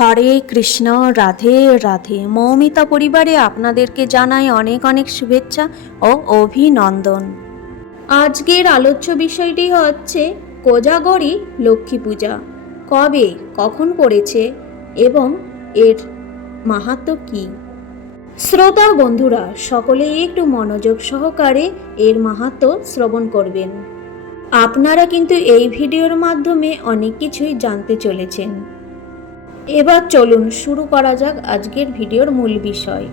হরে কৃষ্ণ, রাধে রাধে। মৌমিতা পরিবারে আপনাদেরকে জানাই অনেক অনেক শুভেচ্ছা ও অভিনন্দন। আজকের আলোচ্য বিষয়টি হচ্ছে কোজাগরি লক্ষ্মী পূজা। কবে, কখন পড়েছে এবং এর মাহাত্ম্য কী? শ্রোতা বন্ধুরা সকলেই একটু মনোযোগ সহকারে এর মাহাত্ম্য শ্রবণ করবেন। আপনারা কিন্তু এই ভিডিওর মাধ্যমে অনেক কিছুই জানতে চলেছেন। এবার চলুন শুরু করা যাক আজকের ভিডিওর মূল বিষয়।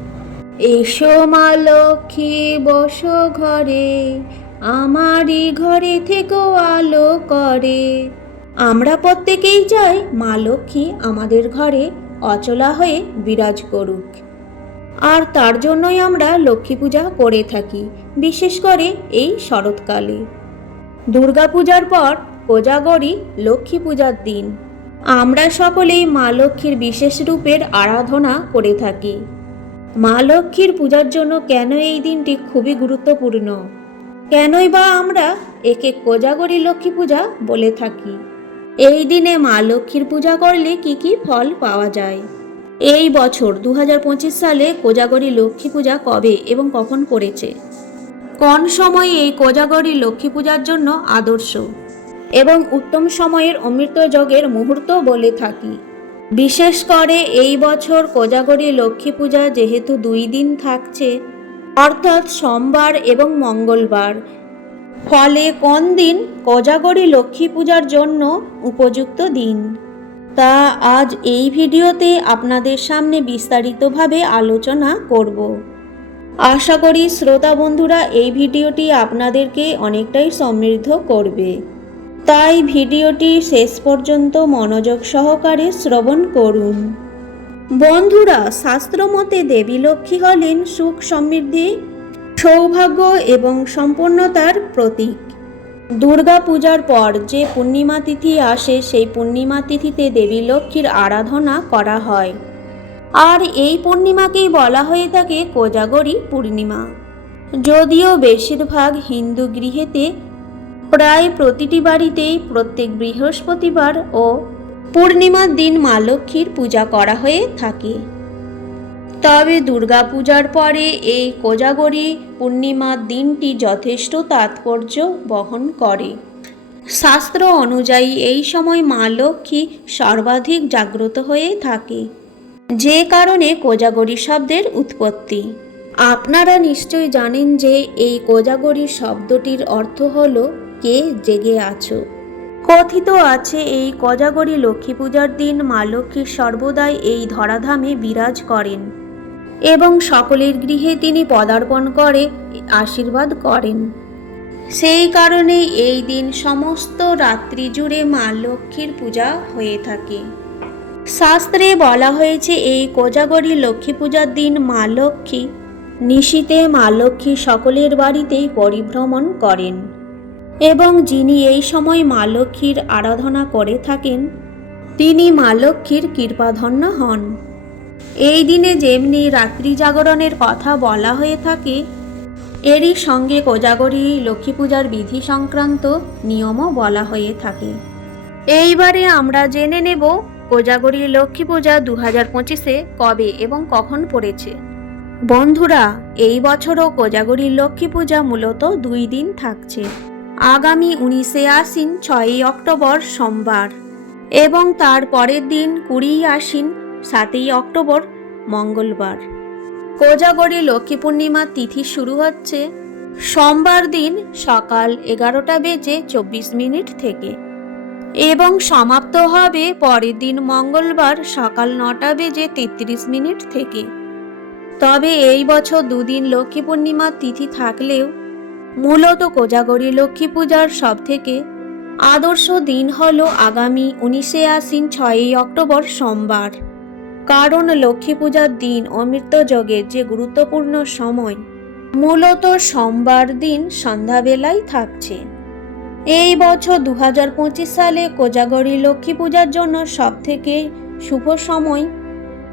এসো মা লক্ষ্মী, বস ঘরে, আমারই ঘরে থেকেও আলো করে। আমরা প্রত্যেকেই চাই মা লক্ষ্মী আমাদের ঘরে অচলা হয়ে বিরাজ করুক। আর তার জন্যই আমরা লক্ষ্মী পূজা করে থাকি, বিশেষ করে এই শরৎকালে। দুর্গাপূজার পর কোজাগরি লক্ষ্মী পূজার দিন। আমরা সকলেই মা লক্ষ্মীর বিশেষ রূপের আরাধনা করে থাকি। মা লক্ষ্মীর পূজার জন্য কেন এই দিনটি খুবই গুরুত্বপূর্ণ? কেনই বা আমরা একে কোজাগরী লক্ষ্মী পূজা বলে থাকি? এই দিনে মা লক্ষ্মীর পূজা করলে কি কি ফল পাওয়া যায়? এই বছর দু হাজার পঁচিশ সালে কোজাগরী লক্ষ্মী পূজা কবে এবং কখন পড়েছে কোন সময় এই কোজাগরী লক্ষ্মী পূজার জন্য আদর্শ? এবং উত্তম সময়ের অমৃত যোগের মুহূর্ত বলে থাকি। বিশেষ করে এই বছর কোজাগরী লক্ষ্মী পূজা যেহেতু দুই দিন থাকছে, অর্থাৎ সোমবার এবং মঙ্গলবার। ফলে কোন দিন কোজাগরী লক্ষ্মী পূজার জন্য উপযুক্ত দিন? তা আজ এই ভিডিওতে আপনাদের সামনে বিস্তারিতভাবে আলোচনা করব। আশা করি শ্রোতা বন্ধুরা এই ভিডিওটি আপনাদেরকে অনেকটাই সমৃদ্ধ করবে। তাই ভিডিওটি শেষ পর্যন্ত মনোযোগ সহকারে শ্রবণ করুন। বন্ধুরা, শাস্ত্রমতে দেবী লক্ষ্মী হলেন সুখ সমৃদ্ধি, সৌভাগ্য এবং সম্পূর্ণতার প্রতীক। দুর্গা পূজার পর যে পূর্ণিমা তিথি আসে, সেই পূর্ণিমা তিথিতে দেবী লক্ষ্মীর আরাধনা করা হয়। আর এই পূর্ণিমাকেই বলা হয়ে থাকে কোজাগরী পূর্ণিমা। যদিও বেশিরভাগ হিন্দু গৃহেতে প্রায় প্রতিটি বাড়িতেই প্রত্যেক বৃহস্পতিবার ও পূর্ণিমার দিন মা লক্ষ্মীর পূজা করা হয়ে থাকে। তবে দুর্গা পূজার পরে এই কোজাগরি পূর্ণিমার দিনটি যথেষ্ট তাৎপর্য বহন করে। শাস্ত্র অনুযায়ী এই সময় মা লক্ষ্মী সর্বাধিক জাগ্রত হয়ে থাকে। যে কারণে কোজাগরি শব্দের উৎপত্তি। আপনারা নিশ্চয়ই জানেন যে এই কোজাগরি শব্দটির অর্থ হল কে জেগে আছো? কথিত আছে এই কোজাগরি লক্ষ্মী পূজার দিন মা লক্ষ্মী সর্বদাই এই ধরাধামে বিরাজ করেন এবং সকলের গৃহে তিনি পদার্পণ করে, আশীর্বাদ করেন। সেই কারণেই এই দিন সমস্ত রাত্রি জুড়ে মা লক্ষ্মীর পূজা হয়ে থাকে। শাস্ত্রে বলা হয়েছে, এই কোজাগরি লক্ষ্মী পূজার দিন মা লক্ষ্মী নিশীতে মা লক্ষ্মী সকলের বাড়িতেই পরিভ্রমণ করেন। এবং যিনি এই সময় মা লক্ষ্মীর আরাধনা করে থাকেন, তিনি মা লক্ষ্মীর কৃপাধন্য হন। এই দিনে যেমনি রাত্রি জাগরণের কথা বলা হয়ে থাকে, এরই সঙ্গে কোজাগরি লক্ষ্মী পূজার বিধি সংক্রান্ত নিয়মও বলা হয়ে থাকে। এইবারে আমরা জেনে নেব কোজাগরি লক্ষ্মী পূজা দু হাজার পঁচিশে কবে এবং কখন পড়েছে। বন্ধুরা, এই বছরও কোজাগরি লক্ষ্মী পূজা মূলত দুই দিন থাকছে। আগামী উনিশে আশ্বিন ছয়ই অক্টোবর সোমবার এবং তার পরের দিন কুড়ি আশ্বিন সাতই অক্টোবর মঙ্গলবার। কোজাগরি লক্ষ্মী পূর্ণিমার তিথি শুরু হচ্ছে সোমবার দিন সকাল এগারোটা বেজে চব্বিশ মিনিট থেকে এবং সমাপ্ত হবে পরের দিন মঙ্গলবার সকাল নটা বেজে তেত্রিশ মিনিট থেকে। তবে এই বছর দুদিন লক্ষ্মী পূর্ণিমার তিথি থাকলেও মূলত কোজাগরী লক্ষ্মী পূজার সবথেকে আদর্শ দিন হল আগামী উনিশে আশ্বিন ছয়ই অক্টোবর সোমবার। কারণ লক্ষ্মী পূজার দিন অমৃত যোগের যে গুরুত্বপূর্ণ সময়, মূলত সোমবার দিন সন্ধ্যাবেলায় থাকছে। এই বছর দু হাজার পঁচিশ সালে কোজাগরী লক্ষ্মী পূজার জন্য সবথেকে শুভ সময়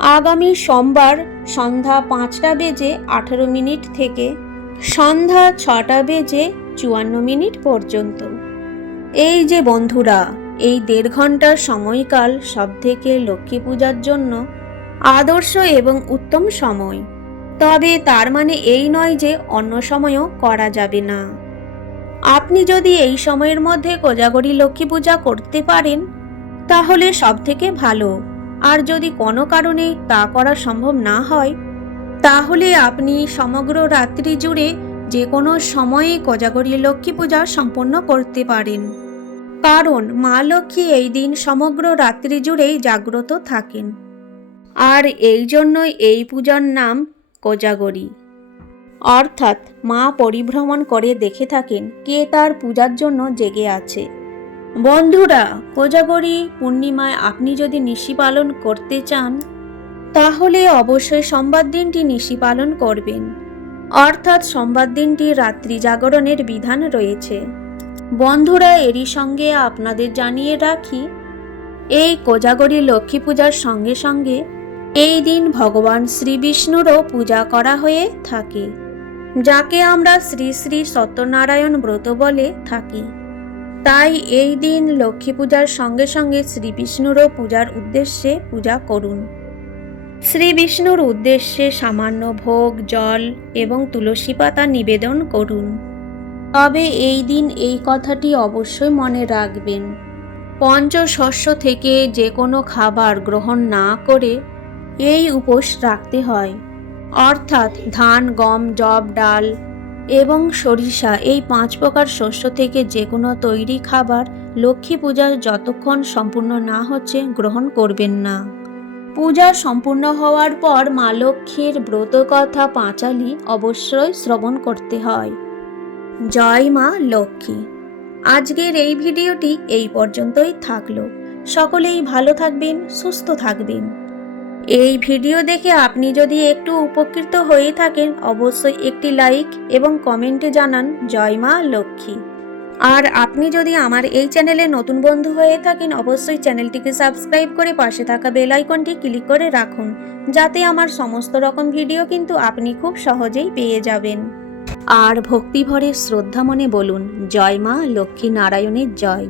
আগামী সোমবার সন্ধ্যা পাঁচটা বেজে আঠেরো মিনিট থেকে সন্ধ্যা ছটা বেজে চুয়ান্ন মিনিট পর্যন্ত। এই যে বন্ধুরা, এই দেড় ঘণ্টার সময়কাল সবথেকে লক্ষ্মী পূজার জন্য আদর্শ এবং উত্তম সময়। তবে তার মানে এই নয় যে অন্য সময়ও করা যাবে না। আপনি যদি এই সময়ের মধ্যে কোজাগরী লক্ষ্মী পূজা করতে পারেন, তাহলে সব থেকে ভালো। আর যদি কোনো কারণে তা করা সম্ভব না হয় তাহলে আপনি সমগ্র রাত্রি জুড়ে যে কোনো সময়ে কোজাগরী লক্ষ্মী পূজা সম্পন্ন করতে পারেন। কারণ মা লক্ষ্মী এই দিন সমগ্র রাত্রি জুড়েই জাগ্রত থাকেন। আর এই জন্যই এই পূজার নাম কোজাগরী। অর্থাৎ মা পরিভ্রমণ করে দেখে থাকেন কে তার পূজার জন্য জেগে আছে। বন্ধুরা, কোজাগরী পূর্ণিমায় আপনি যদি নিশি পালন করতে চান তাহলে অবশ্যই সোমবার দিনটি নিশি পালন করবেন। অর্থাৎ সোমবার দিনটি রাত্রি জাগরণের বিধান রয়েছে। বন্ধুরা, এরই সঙ্গে আপনাদের জানিয়ে রাখি, এই কোজাগরী লক্ষ্মী পূজার সঙ্গে সঙ্গে এই দিন ভগবান শ্রী বিষ্ণুরও পূজা করা হয়ে থাকে, যাকে আমরা শ্রী শ্রী সত্যনারায়ণ ব্রত বলে থাকি। তাই এই দিন লক্ষ্মী পূজার সঙ্গে সঙ্গে শ্রী বিষ্ণুরও পূজার উদ্দেশ্যে পূজা করুন। শ্রী বিষ্ণুর উদ্দেশ্যে সামান্য ভোগ, জল এবং তুলসী পাতা নিবেদন করুন। তবে এই দিন এই কথাটি অবশ্যই মনে রাখবেন। পঞ্চশস্য থেকে যে কোনো খাবার গ্রহণ না করে এই উপোস রাখতে হয়। অর্থাৎ ধান, গম, জব, ডাল এবং সরিষা এই পাঁচ প্রকার শস্য থেকে যে কোনো তৈরি খাবার লক্ষ্মী পূজা যতক্ষণ সম্পূর্ণ না হচ্ছে গ্রহণ করবেন না। পূজা সম্পূর্ণ হওয়ার পর মা লক্ষ্মীর ব্রত কথা পাঁচালি অবশ্যই শ্রবণ করতে হয়। জয় মা লক্ষ্মী। আজকের এই ভিডিওটি এই পর্যন্তই থাকল। সকলেই ভালো থাকবেন, সুস্থ থাকবেন। এই ভিডিও দেখে আপনি যদি একটু উপকৃত হয়ে থাকেন, অবশ্যই একটি লাইক এবং কমেন্টে জানান, জয় মা লক্ষ্মী। আর আপনি যদি আমার এই চ্যানেলে নতুন বন্ধু হয়ে থাকেন, অবশ্যই চ্যানেলটিকে সাবস্ক্রাইব করে পাশে থাকা বেল আইকনটি ক্লিক করে রাখুন, যাতে আমার সমস্ত রকম ভিডিও কিন্তু আপনি খুব সহজেই পেয়ে যাবেন। আর ভক্তিভরে শ্রদ্ধা মনে বলুন, জয় মা লক্ষ্মী নারায়ণের জয়।